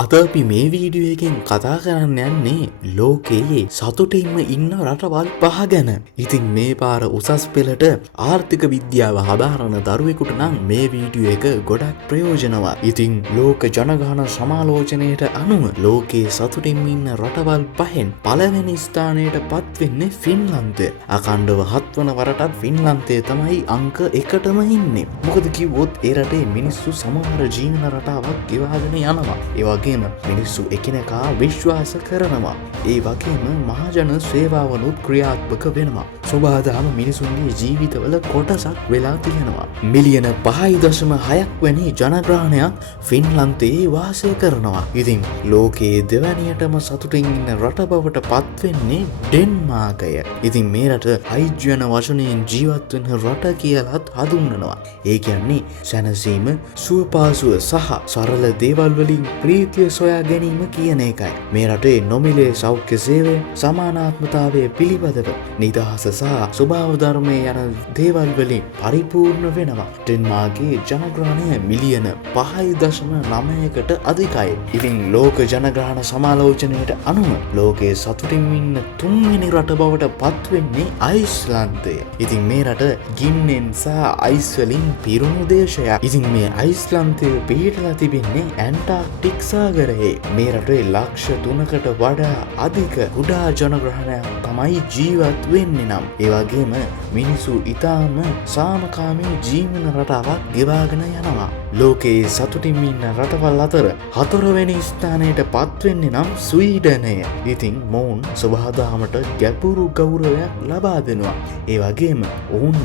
අද අපි මේ වීඩියෝ එකෙන් කතා කරන්න යන්නේ ලෝකයේ සතුටින්ම ඉන්න රටවල් 5 ගැන. ඉතින් මේ පාර උසස් පෙළට ආර්ථික විද්‍යාව හදාරන දරුවෙකුට නම් මේ වීඩියෝ එක ගොඩක් ප්‍රයෝජනවත්. ඉතින් ලෝක ජනගහන සමාලෝචනයට අනුව ලෝකයේ සතුටින්ම ඉන්න රටවල් 5න් පළවෙනි ස්ථානයට පත් වෙන්නේ ෆින්ලන්තය. අඛණ්ඩව 7 වන වරටත් ෆින්ලන්තය තමයි අංක 1ටම ඉන්නේ. මොකද කිව්වොත් ඒ රටේ මිනිස්සු සමහර ජීවන රටාවක් ගෙවාගෙන යනවා. වගේම මිනිස්සු එකිනෙකා විශ්වාස කරනවා. ඒ වගේම මහජන සේවාවනුත් ක්‍රියාත්මක වෙනවා. සෝබාදාම මිනිසුන්ගේ ජීවිතවල කොටසක් වෙලා තියෙනවා. මිලියන 5.6ක් වැනි ජනග්‍රහණයක් ෆින්ලන්තයේ වාසය කරනවා. ඉතින් ලෝකයේ දෙවැනියටම සතුටින් ඉන්න රට බවට පත් වෙන්නේ ඩෙන්මාර්කය. ඉතින් මේ රට අයිජ්‍යන වචනයෙන් ජීවත් වෙන රට කියලාත් හඳුන්වනවා. ඒ කියන්නේ සැනසීම, සුවපහසුව සහ සරල දේවල් වලින් ප්‍රීතිය සොයා ගැනීම කියන එකයි. මේ රටේ නොමිලේ සෞඛ්‍ය සේවය, සමානාත්මතාවය පිළිබඳව නිදහස සහ ස්වභාව ධර්මය යන දේවල් වලින් පරිපූර්ණ වෙනවා. ඩෙන්මාර්කයේ ජනග්‍රහණය මිලියන 5.9කට අධිකයි. ඉතින් ලෝක ජනග්‍රහණ සමාලෝචනයට අනුව ලෝකයේ සතුටින් ඉන්න 3වෙනි රට බවට පත් වෙන්නේ අයිස්ලන්තය. ඉතින් මේ රට ගින්නෙන් සහ අයිස් වලින් පිරුණු දේශයක්. ඉතින් මේ අයිස්ලන්තය පිහිටලා තිබෙන්නේ ඇන්ටාර්ක්ටික් සාගරයේ. මේ රටේ ලක්ෂ 3කට වඩා අධික කුඩා ජනග්‍රහණයක් තමයි ජීවත් වෙන්නේ නම්. ඒ වගේම මිනිසු ඉතාම සාමකාමී ජීවන රටාවක් ගෙවාගෙන යනවා. ලෝකයේ සතුටින් ඉන්න රටවල් අතර 4වෙනි ස්ථානයට පත් වෙන්නේ නම් ස්වීඩනය. ඉතින් මොවුන් සබහාදහමට ගැඹුරු ගෞරවයක් ලබා දෙනවා. ඒ වගේම ඔවුන්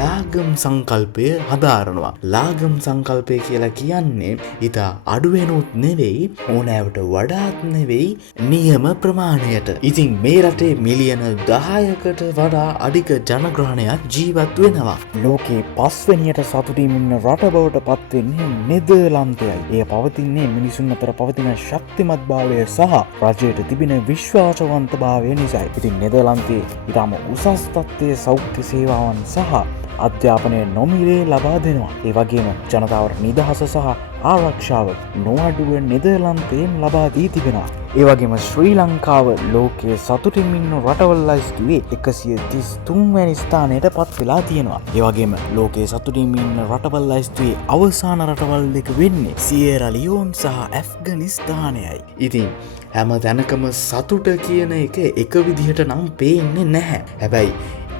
ලාගම් සංකල්පය හදාරනවා. ලාගම් සංකල්පය කියලා කියන්නේ ඉතා අඩුවෙනුත් නෙවෙයි, ඕනෑවට වඩාත් නෙවෙයි, නියම ප්‍රමාණයට. ඉතින් මේ රටේ මිලියන 10කට වඩා අධික ජනග්‍රහණයක් ජීවත් වෙනවා. ලෝකයේ 5වෙනියට සතුටින් ඉන්න රට බවට පත් වෙන්නේ නෙදර්ලන්තයයි. එය පවතින්නේ මිනිසුන් අතර පවතින ශක්තිමත් භාවය සහ රජයට තිබෙන විශ්වාසවන්තභාවය නිසායි. ඉතින් නෙදර්ලන්තයේ ඉතාම උසස් තත්ත්වයේ සෞඛ්‍ය සේවාවන් සහ අධ්‍යාපනය නොමිලේ ලබා දෙනවා. ඒ වගේම ජනතාවට නිදහස සහ ආරක්ෂාව නොඅඩුව නෙදර්ලන්තයෙන් ලබා දී තිබෙනවා. ඒ වගේම ශ්‍රී ලංකාව ලෝකයේ සතුටින් ඉන්න රටවල් ලයිස්තුවේ 133 වැනි ස්ථානයට පත් වෙලා තියෙනවා. ඒ වගේම ලෝකයේ සතුටින් ඉන්න රටවල් ලයිස්තුවේ අවසාන රටවල් දෙක වෙන්නේ සියේරා ලියෝන් සහ ඇෆ්ගනිස්තානයයි. ඉතින් හැම තැනකම සතුට කියන එක විදිහට නම් පේන්නේ නැහැ. හැබැයි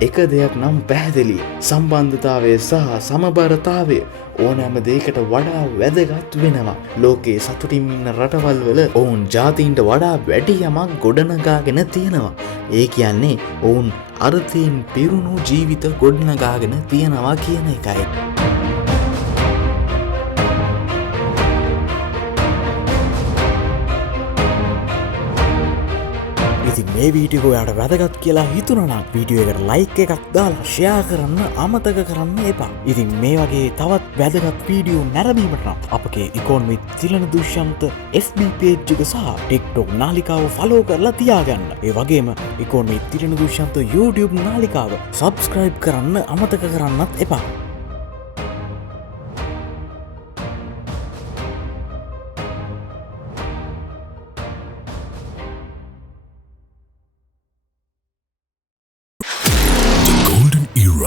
එක දෙයක් නම් පැහැදිලි. සම්බන්ධතාවය සහ සමබරතාවය ඕනෑම දෙයකට වඩා වැදගත් වෙනවා. ලෝකයේ සතුටින් ඉන්න රටවල් වල ඔවුන් ජාතීන්ට වඩා වැඩි යමක් ගොඩනගාගෙන තියෙනවා. ඒ කියන්නේ ඔවුන් අර්ථයෙන් පිරුණු ජීවිත ගොඩනගාගෙන තියෙනවා කියන එකයි. ඉතින් මේ වීඩියෝ ඔයාලට වැදගත් කියලා හිතුණා නම් වීඩියෝ එකට ලයික් එකක් දාලා ෂෙයා කරන්න අමතක කරන්න එපා. ඉතින් මේ වගේ තවත් වැදගත් වීඩියෝ නැරඹීමට නම් අපගේ ඉකොන් විත් තිලන දුෂ්යන්ත FB page එක සහ TikTok නාලිකාව follow කරලා තියාගන්න. ඒ වගේම ඉකොන් විත් තිලන දුෂ්යන්ත YouTube නාලිකාව subscribe කරන්න අමතක කරන්නත් එපා.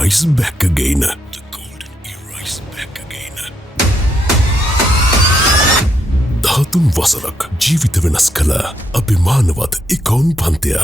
Rise back again. The golden era is back again. ධාතුන් වසරක් ජීවිත වෙනස් කළ අභිමානවත් ඉකෝන් පන්තිය.